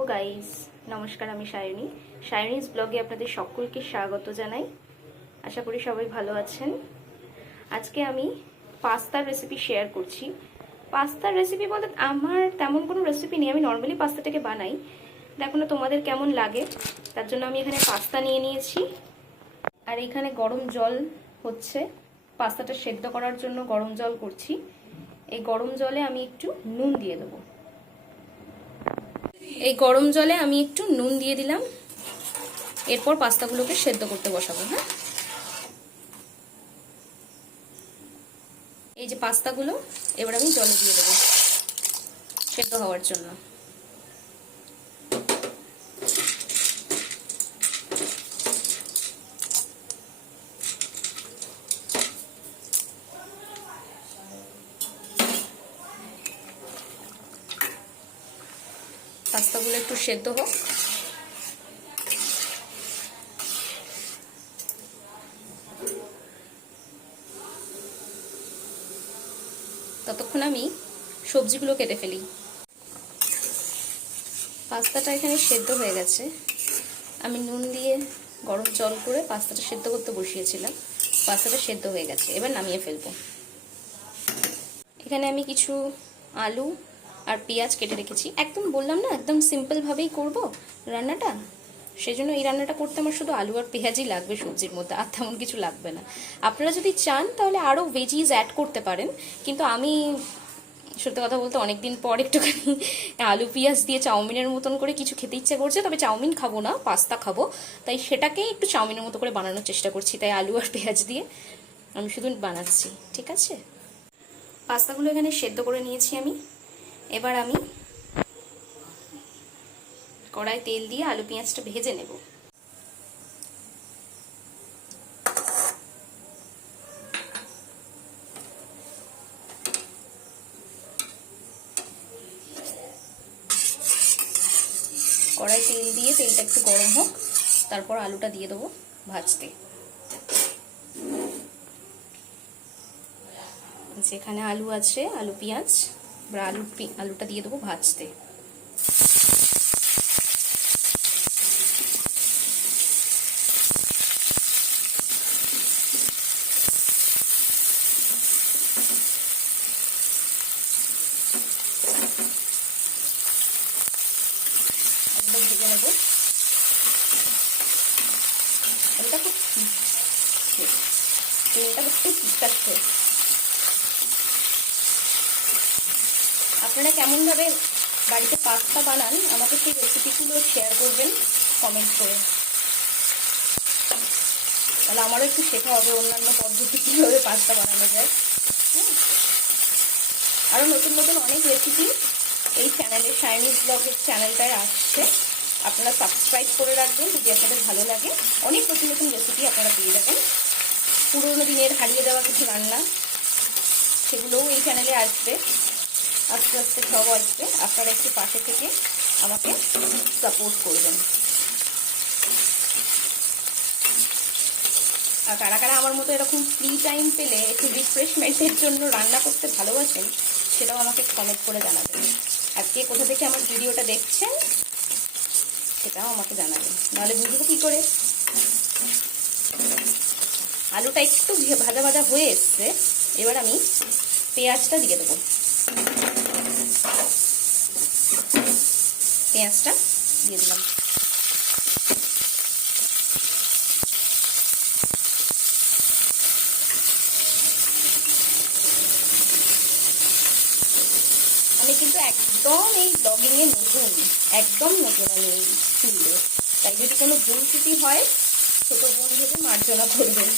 Hello guys, নমস্কার। আমি সায়নীজ ব্লগে আপনাদের সকলকে স্বাগত জানাই। আশা করি সবাই ভালো আছেন। আজকে আমি পাস্তার রেসিপি শেয়ার করছি। পাস্তার রেসিপি বলতে আমার তেমন কোনো রেসিপি নেই, আমি নর্মালি পাস্তাটাকে বানাই। দেখো না তোমাদের কেমন লাগে, তার জন্য আমি এখানে পাস্তা নিয়ে নিয়েছি। আর এখানে গরম জল হচ্ছে, পাস্তাটা সেদ্ধ করার জন্য গরম জল করছি। এই গরম জলে আমি একটু নুন দিয়ে দেবো। এই গরম জলে আমি একটু নুন দিয়ে দিলাম। এরপর পাস্তাগুলোকে সেদ্ধ করতে বসাবো। হ্যাঁ, এই যে পাস্তাগুলো এবার আমি জলে দিয়ে দেবো সেদ্ধ হওয়ার জন্য। পাস্তাগুলো একটু সেদ্ধ হোক। ততক্ষণ আমি সবজিগুলো কেটে ফেলি। পাস্তাটা এখানে সেদ্ধ হয়ে গেছে। আমি নুন দিয়ে গরম জল করে পাস্তাটা সেদ্ধ করতে বসিয়েছিলাম। পাস্তাটা সেদ্ধ হয়ে গেছে, এবার নামিয়ে ফেলবো। এখানে আমি কিছু আলু আর পেঁয়াজ কেটে রেখেছি। একদম বললাম না, একদম সিম্পলভাবেই করব রান্নাটা। সেজন্য এই রান্নাটা করতে আমার শুধু আলু আর পেঁয়াজই লাগবে সবজির মধ্যে, আর তেমন কিছু লাগবে না। আপনারা যদি চান তাহলে আরও ভেজিস অ্যাড করতে পারেন, কিন্তু আমি সত্যি কথা বলতে অনেকদিন পর একটুখানি আলু পেঁয়াজ দিয়ে চাউমিনের মতন করে কিছু খেতে ইচ্ছে করছে। তবে চাউমিন খাবো না, পাস্তা খাবো, তাই সেটাকে একটু চাউমিনের মতো করে বানানোর চেষ্টা করছি। তাই আলু আর পেঁয়াজ দিয়ে আমি শুধু বানাচ্ছি, ঠিক আছে? পাস্তাগুলো এখানে সেদ্ধ করে নিয়েছি আমি। এবার আমি কড়ায় তেল দিয়ে আলু পেঁয়াজটা ভেজে নেব। কড়াই তেল দিয়ে তেলটা একটু গরম হোক, তারপর আলুটা দিয়ে দেবো ভাজতে। যেখানে আলু আছে, আলু পেঁয়াজ বা আলুটা দিয়ে দেবো ভাজতে। একদম ভেজে নেব। আলুটা খুব তেলটা একটু চিটকাচ্ছে। আপনারা কেমনভাবে বাড়িতে পাস্তা বানান আমাকে সেই রেসিপিগুলো শেয়ার করবেন কমেন্ট করে, তাহলে আমারও একটু শেখা হবে অন্যান্য পদ্ধতি কীভাবে পাস্তা বানানো যায়। আরও নতুন নতুন অনেক রেসিপি এই চ্যানেলে, সায়নীজ ব্লগের চ্যানেলটায় আসছে। আপনারা সাবস্ক্রাইব করে রাখবেন যদি আপনাদের ভালো লাগে। অনেক নতুন নতুন রেসিপি আপনারা পেয়ে যাবেন। পুরোনো দিনের হারিয়ে যাওয়া কিছু রান্না, সেগুলোও এই চ্যানেলে আসবে। আস্তে আস্তে সব আসবে। আপনারা একটু পাশে থেকে আমাকে সাপোর্ট করবেন। আর কারা কারা আমার মতো এরকম ফ্রি টাইম পেলে একটু রিফ্রেশমেন্টের জন্য রান্না করতে ভালোবাসেন, সেটাও আমাকে কমেন্ট করে জানাবেন। আর কে কোথা থেকে আমার ভিডিওটা দেখছেন সেটাও আমাকে জানাবেন, নাহলে বুঝবো কী করে। আলুটা একটু ভাজা ভাজা হয়ে এসছে। এবার আমি পেঁয়াজটা দিয়ে দেবো। পেঁয়াজটা দিয়ে দিলাম। আমি কিন্তু একদম এই ব্লগিংয়ে নতুন, একদম নতুন আমি এই ফিল্ডে। তাই যদি কোনো ভুল ত্রুটি হয় ছোটো বোন ভেবে মার্জনা করবেন।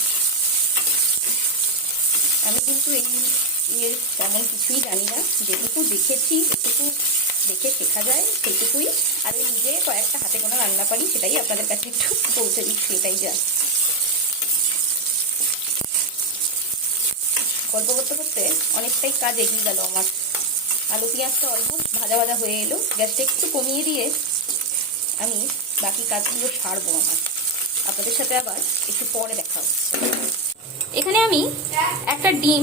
আমি কিন্তু এই তেমন কিছুই জানি না। যেটুকু দেখেছি, যেটুকু দেখে শেখা যায় সেটুকুই। আর ওই নিজে কয়েকটা হাতে কোনো রান্না পারি, সেটাই আপনাদের কাছে একটু পৌঁছে দিচ্ছি, এটাই যা। গল্প করতে করতে অনেকটাই কাজ এগিয়ে গেল আমার। আলু পেঁয়াজটা অলমোস্ট ভাজা ভাজা হয়ে এলো। গ্যাসটা একটু কমিয়ে দিয়ে আমি বাকি কাজগুলো সারবো আমার। আপনাদের সাথে আবার একটু পরে দেখা হচ্ছে। এখানে আমি একটা ডিম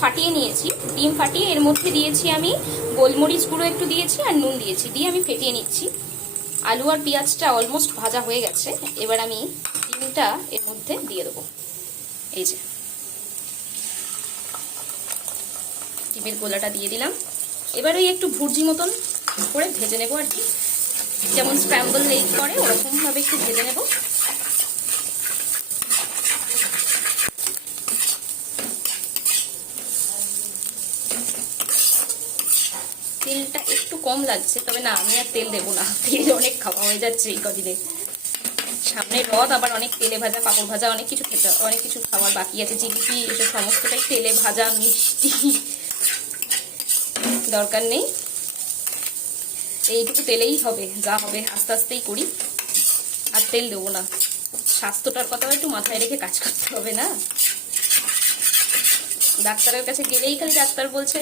ফাটিয়ে নিয়েছি। ডিম ফাটিয়ে এর মধ্যে দিয়েছি আমি গোলমরিচ গুঁড়ো একটু দিয়েছি আর নুন দিয়েছি, দিয়ে আমি ফেটিয়ে নিচ্ছি। আলু আর পেঁয়াজটা অলমোস্ট ভাজা হয়ে গেছে। এবার আমি ডিমটা এর মধ্যে দিয়ে দেবো। এই যে ডিমের গোলাটা দিয়ে দিলাম। এবার ওই একটু ভুর্জি মতন করে ভেজে নেবো আর কি, যেমন স্ক্র্যাম্বল এগ করে ওরকম ভাবে একটু ভেজে নেব। তেলটা একটু কম লাগছে, তবে না আমি আর তেল দেবো না, তেল অনেক খাওয়া হয়ে যাচ্ছে এই কদিনে। সামনে রথ, আবার অনেক তেলে ভাজা পাঁপড় ভাজা অনেক কিছু খেতে, অনেক কিছু খাওয়ার বাকি আছে। জিলিপি এসব সমস্তটাই তেলে ভাজা, মিষ্টি, দরকার নেই। এইটুকু তেলেই হবে, যা হবে আস্তে আস্তেই করি, আর তেল দেবো না। স্বাস্থ্যটার কথাও একটু মাথায় রেখে কাজ করতে হবে না। ডাক্তারের কাছে গেলেই খালি ডাক্তার বলছে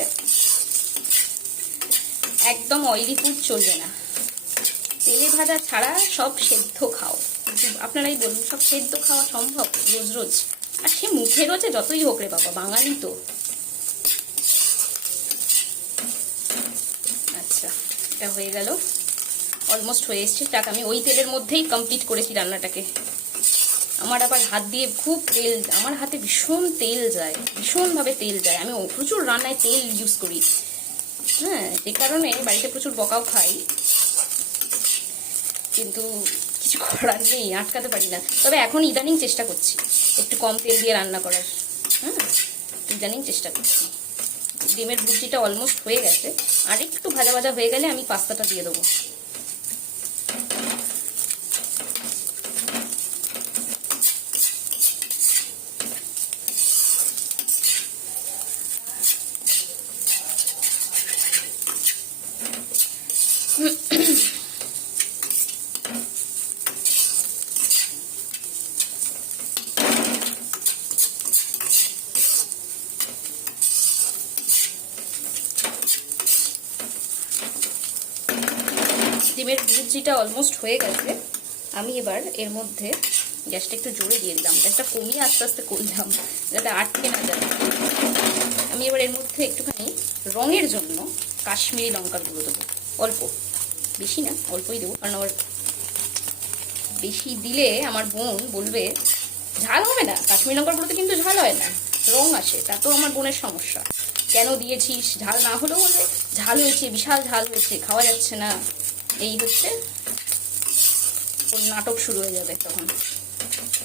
একদম অয়েলি ফুড চলবে না, তেলে ভাজা ছাড়া সব সেদ্ধ খাও। কিন্তু আপনারাই বলুন, সব সেদ্ধ খাওয়া সম্ভব রোজ রোজ? আর সে মুখে রোজে যতই হোক রে বাবা, বাঙালি তো। আচ্ছা, এটা হয়ে গেল, অলমোস্ট হয়ে এসছে। টাক আমি ওই তেলের মধ্যেই কমপ্লিট করেছি রান্নাটাকে। আমার আবার হাত দিয়ে খুব তেল, আমার হাতে ভীষণ তেল যায়, ভীষণভাবে তেল যায়। আমি প্রচুর রান্নায় তেল ইউজ করি, হ্যাঁ, যে কারণে বাড়িতে প্রচুর বকাও খাই, কিন্তু কিছু করার নেই, আটকাতে পারি না। তবে এখন ইদানিং চেষ্টা করছি একটু কম তেল দিয়ে রান্না করার, হ্যাঁ, ইদানিং চেষ্টা করছি। ডিমের ভুজিটা অলমোস্ট হয়ে গেছে, আর একটু ভাজা ভাজা হয়ে গেলে আমি পাস্তাটা দিয়ে দেবো। ডিমের ভুজিটা অলমোস্ট হয়ে গেছে। আমি এবার এর মধ্যে গ্যাসটা একটু জোরে দিয়ে দিলাম, গ্যাসটা কমিয়ে আস্তে আস্তে করলাম যাতে আটকে না যায়। আমি এবার এর মধ্যে একটুখানি রঙের জন্য কাশ্মীরি লঙ্কার গুঁড়ো দেবো, অল্প, বেশি না, অল্পই দেবো, কারণ আবার বেশি দিলে আমার বোন বলবে ঝাল হবে না। কাশ্মীরি লঙ্কার গুঁড়োতে কিন্তু ঝাল হয় না, রং আসে, তা তো আমার বোনের সমস্যা। কেন দিয়েছিস, ঝাল না হলেও বলবে ঝাল হয়েছে, বিশাল ঝাল হয়েছে, খাওয়া যাচ্ছে না। এই হচ্ছে ওর নাটক শুরু হয়ে যাবে তখন।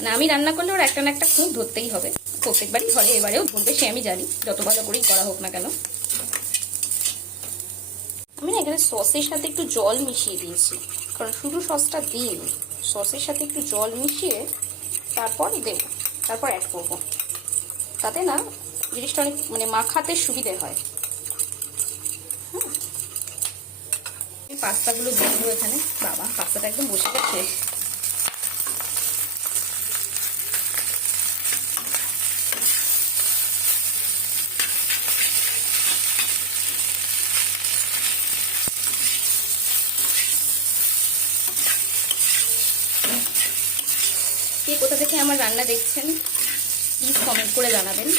না, আমি রান্না করলে ওর একটা না একটা খুব ধরতেই হবে, প্রত্যেকবারই ধরে, এবারেও ধরবে, সে আমি জানি, যত ভালো করেই করা হোক না কেন। আমি না এখানে সসের সাথে একটু জল মিশিয়ে দিয়েছি, কারণ শুধু সসটা দিই, সসের সাথে একটু জল মিশিয়ে তারপর দেবো, তারপর অ্যাড করবো, তাতে না জিনিসটা অনেক মানে মাখাতে সুবিধে হয়। হ্যাঁ, পাস্তাগুলো দিয়ে দেবো এখানে। বাবা, পাস্তাটা একদম বসে গেছে। কে কোথা থেকে আমার রান্না দেখছেন প্লিজ কমেন্ট করে জানাবেন।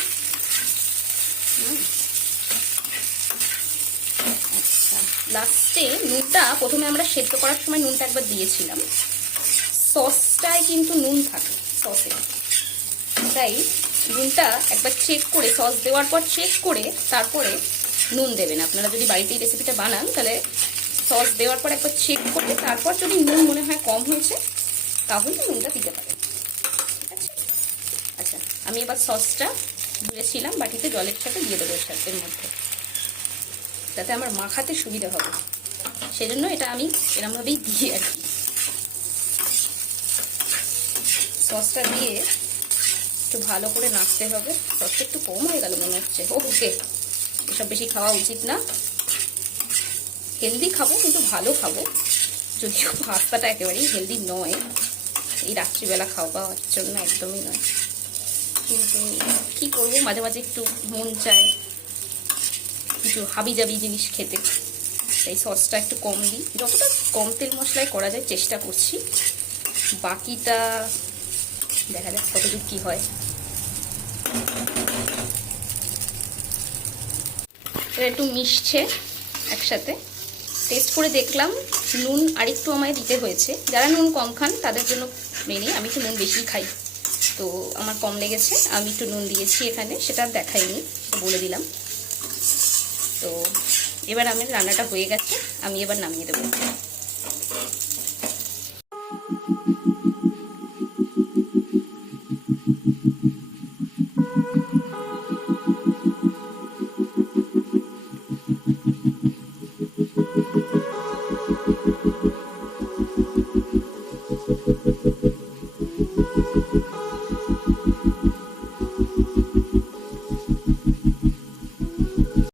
আচ্ছা, লাস্টে নুনটা, প্রথমে আমরা সেদ্ধ করার সময় নুনটা একবার দিয়েছিলাম, সসটায় কিন্তু নুন থাকে সসে, তাই নুনটা একবার চেক করে, সস দেওয়ার পর চেক করে তারপরে নুন দেবেন। আপনারা যদি বাড়িতে এই রেসিপিটা বানান তাহলে সস দেওয়ার পর একবার চেক করে তারপর যদি নুন মনে হয় কম হয়েছে তাহলে নুনটা দিতে পারেন, ঠিক আছে? আচ্ছা, আমি এবার সসটা ধুয়েছিলাম বাটিতে, জলের সাথে দিয়ে দেবো এর সাথে মধ্যে, যাতে আমার মাখাতে সুবিধা হবে, সেজন্য এটা আমি এরমভাবেই দিই আর কি। সসটা দিয়ে একটু ভালো করে নাড়তে হবে। সসটা একটু কম হয়ে গেল মনে হচ্ছে, ওকে, এসব বেশি খাওয়া উচিত না। হেলদি খাবো কিন্তু ভালো খাবো, যদিও পাস্তাটা একেবারেই হেলদি নয়, এই রাত্রিবেলা খাওয়ার জন্য একদমই নয়, কিন্তু কি করবো, মাঝে মাঝে একটু মন চায় কিছু হাবিজাবি জিনিস খেতে, তাই সসটা একটু কম দিই, যতটা কম তেল মশলায় করা যায় চেষ্টা করছি। বাকিটা দেখা যাক কতদূর কি হয়। একটু মিশছে একসাথে, টেস্ট করে দেখলাম নুন আরেকটু আমায় দিতে হয়েছে। যারা নুন কম খান তাদের জন্য মেনে, আমি একটু নুন বেশি খাই, তো আমার কম লেগেছে, আমি একটু নুন দিয়েছি এখানে, সেটা আর দেখাইনি, বলে দিলাম। তো এবার আমার রান্নাটা হয়ে গেছে, আমি এবার নামিয়ে দেবো।